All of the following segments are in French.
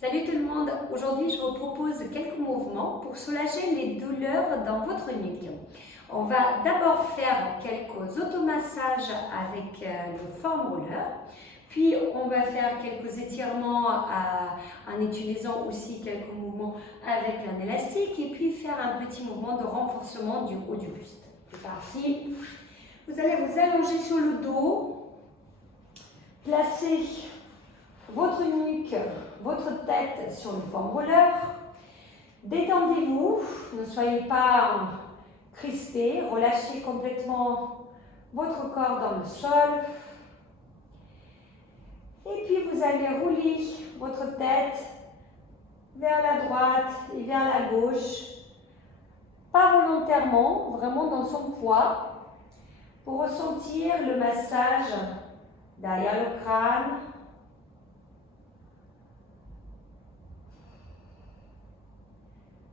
Salut tout le monde, aujourd'hui je vous propose quelques mouvements pour soulager les douleurs dans votre nuque. On va d'abord faire quelques automassages avec le foam roller, puis on va faire quelques étirements en utilisant aussi quelques mouvements avec un élastique et puis faire un petit mouvement de renforcement du haut du buste. C'est parti. Vous allez vous allonger sur le dos, placer votre nuque, votre tête sur le foam roller. Détendez-vous, ne soyez pas crispés, relâchez complètement votre corps dans le sol. Et puis vous allez rouler votre tête vers la droite et vers la gauche, pas volontairement, vraiment dans son poids, pour ressentir le massage derrière le crâne.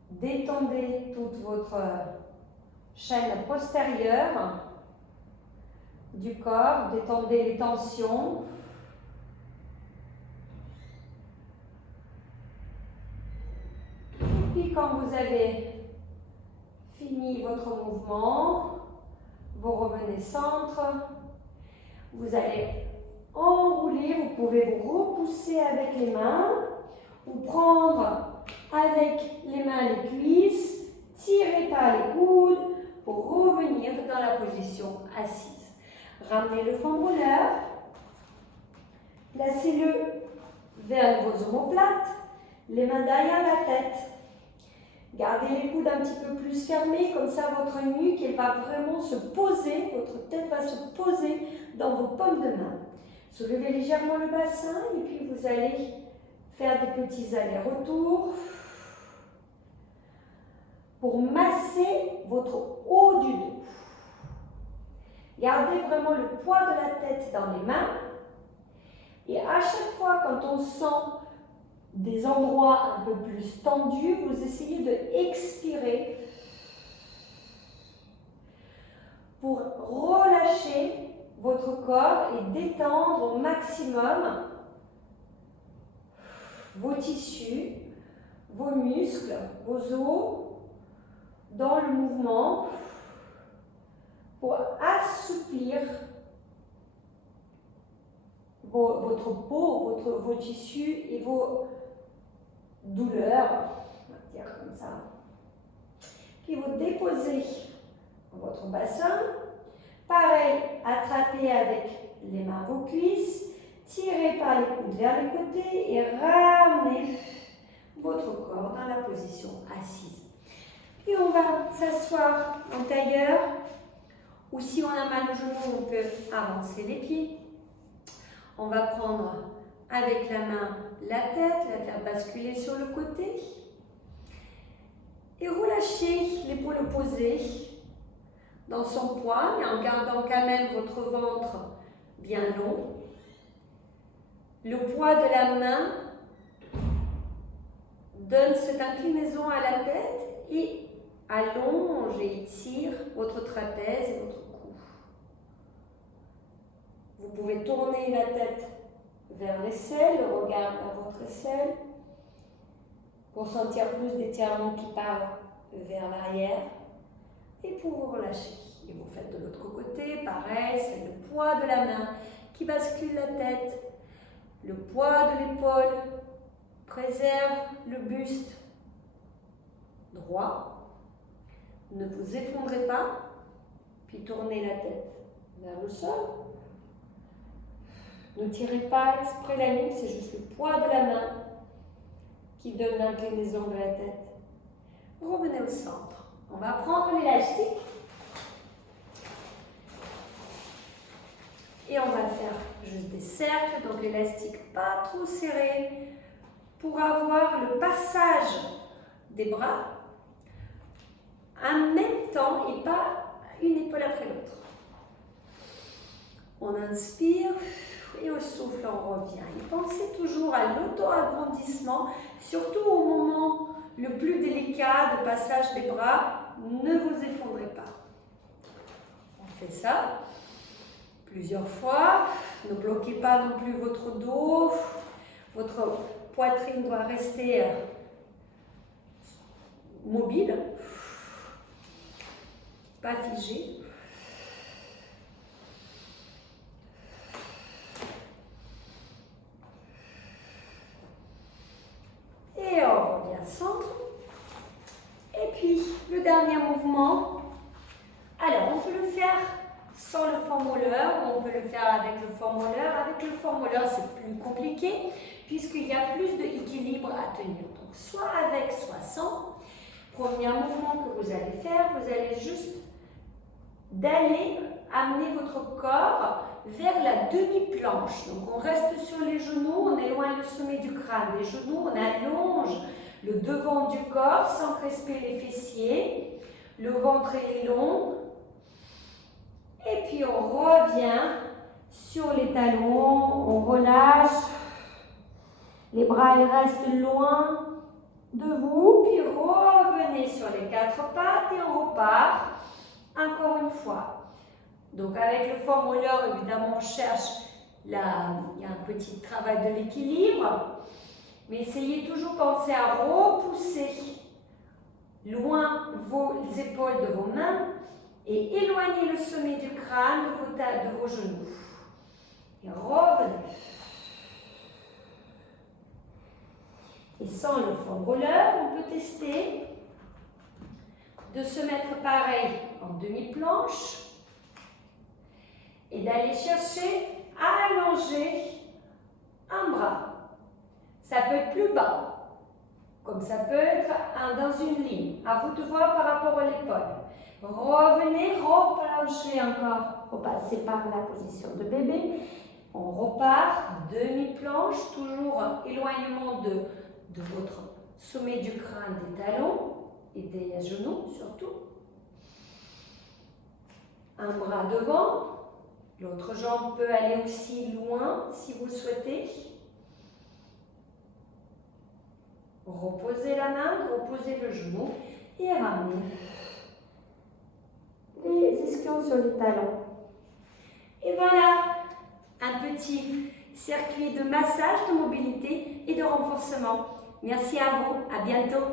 Détendez toute votre chaîne postérieure du corps, détendez les tensions. Et puis quand vous avez fini votre mouvement, vous revenez centre, vous allez enrouler, vous pouvez vous repousser avec les mains ou prendre avec les mains les cuisses, tirez par les coudes pour revenir dans la position assise. Ramenez le foam roller, placez-le vers vos omoplates, les mains derrière la tête. Gardez les coudes un petit peu plus fermés, comme ça votre nuque elle va vraiment se poser, votre tête va se poser dans vos paumes de main. Soulevez légèrement le bassin et puis vous allez faire des petits allers-retours pour masser votre haut du dos. Gardez vraiment le poids de la tête dans les mains. Et à chaque fois, quand on sent des endroits un peu plus tendus, vous essayez de expirer pour relâcher votre corps et détendre au maximum vos tissus, vos muscles, vos os, dans le mouvement pour assouplir votre peau, vos tissus et vos douleurs, on va dire comme ça. Puis vous déposez votre bassin, pareil, attrapez avec les mains vos cuisses, tirez par les coudes vers les côtés et ramenez votre corps dans la position assise. Puis on va s'asseoir en tailleur, ou si on a mal au genou, on peut avancer les pieds. On va prendre avec la main la tête, la faire basculer sur le côté. Et relâchez l'épaule posée dans son poids, mais en gardant quand même votre ventre bien long. Le poids de la main donne cette inclinaison à la tête et allonge et étire votre trapèze et votre cou. Vous pouvez tourner la tête vers l'aisselle, le regard vers votre aisselle, pour sentir plus d'étirement qui part vers l'arrière et pour vous relâcher. Et vous faites de l'autre côté, pareil, c'est le poids de la main qui bascule la tête, le poids de l'épaule préserve le buste droit. Ne vous effondrez pas, puis tournez la tête vers le sol. Ne tirez pas exprès la nuque, c'est juste le poids de la main qui donne l'inclinaison de la tête. Revenez au centre. On va prendre l'élastique et on va faire juste des cercles, donc l'élastique pas trop serré pour avoir le passage des bras en même temps et pas une épaule après l'autre. On inspire et au souffle on revient. Et pensez toujours à l'auto-agrandissement, surtout au moment le plus délicat de passage des bras. Ne vous effondrez pas. On fait ça plusieurs fois. Ne bloquez pas non plus votre dos, votre poitrine doit rester mobile, pas figée. Et on revient centre. Et puis, le dernier mouvement. Alors, on peut le faire sans le fond molleur, on peut le faire avec le fond molleur. Avec le fond molleur, c'est plus compliqué puisqu'il y a plus d'équilibre à tenir. Donc, soit avec, soit sans. Premier mouvement que vous allez faire, vous allez juste d'aller amener votre corps vers la demi-planche. Donc, on reste sur les genoux, on éloigne le sommet du crâne des genoux, on allonge le devant du corps sans crisper les fessiers. Le ventre est long. Et puis, on revient sur les talons, on relâche. Les bras, ils restent loin de vous. Puis, revenez sur les quatre pattes et on repart encore une fois. Donc, avec le fond molleur, évidemment, on cherche, il y a un petit travail de l'équilibre. Mais essayez toujours de penser à repousser loin vos épaules de vos mains et éloigner le sommet du crâne de vos genoux. Et revenez. Et sans le fond roller, on peut tester de se mettre pareil en demi-planche et d'aller chercher à allonger un bras. Ça peut être plus bas, comme ça peut être dans une ligne. À vous de voir par rapport à l'épaule. Revenez, replanchez encore, repassez par la position de bébé. On repart, demi-planche, toujours éloignement de votre sommet du crâne des talons et des genoux surtout. Un bras devant, l'autre jambe peut aller aussi loin si vous le souhaitez. Reposez la main, reposez le genou et ramenez les ischions sur les talons. Et voilà, un petit circuit de massage, de mobilité et de renforcement. Merci à vous, à bientôt.